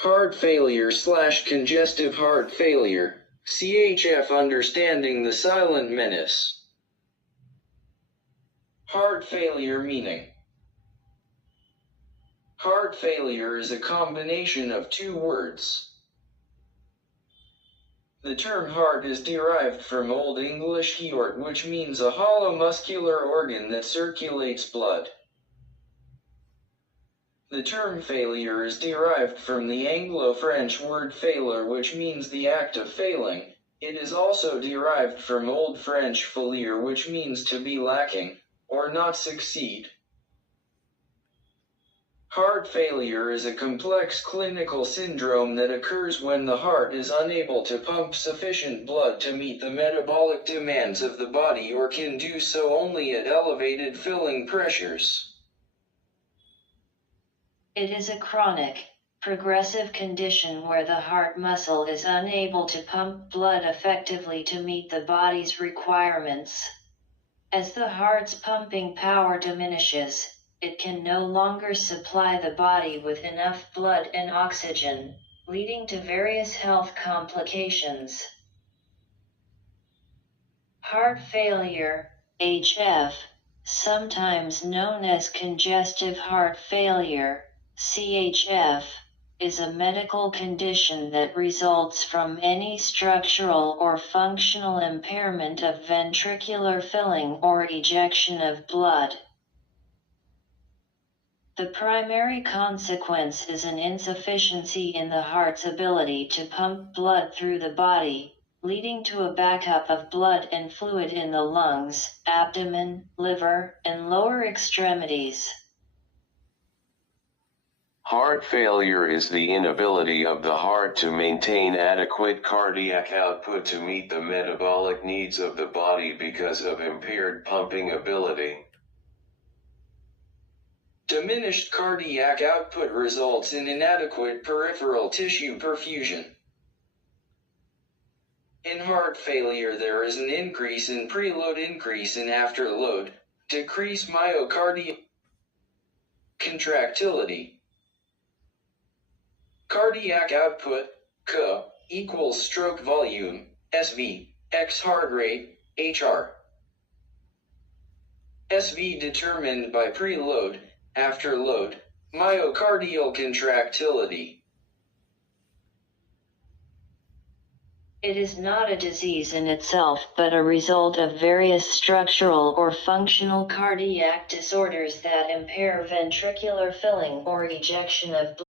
Heart failure / congestive heart failure, CHF. Understanding the silent menace. Heart failure meaning. Heart failure is a combination of two words. The term heart is derived from Old English hjort, which means a hollow muscular organ that circulates blood. The term failure is derived from the Anglo-French word failure, which means the act of failing. It is also derived from Old French faillir, which means to be lacking, or not succeed. Heart failure is a complex clinical syndrome that occurs when the heart is unable to pump sufficient blood to meet the metabolic demands of the body, or can do so only at elevated filling pressures. It is a chronic, progressive condition where the heart muscle is unable to pump blood effectively to meet the body's requirements. As the heart's pumping power diminishes, it can no longer supply the body with enough blood and oxygen, leading to various health complications. Heart failure, HF, sometimes known as congestive heart failure, CHF, is a medical condition that results from any structural or functional impairment of ventricular filling or ejection of blood. The primary consequence is an insufficiency in the heart's ability to pump blood through the body, leading to a backup of blood and fluid in the lungs, abdomen, liver, and lower extremities. Heart failure is the inability of the heart to maintain adequate cardiac output to meet the metabolic needs of the body because of impaired pumping ability. Diminished cardiac output results in inadequate peripheral tissue perfusion. In heart failure, there is an increase in preload, increase in afterload, decreased myocardial contractility. Cardiac output, Ca, equals stroke volume, SV, x heart rate, HR. SV determined by preload, afterload, myocardial contractility. It is not a disease in itself, but a result of various structural or functional cardiac disorders that impair ventricular filling or ejection of blood.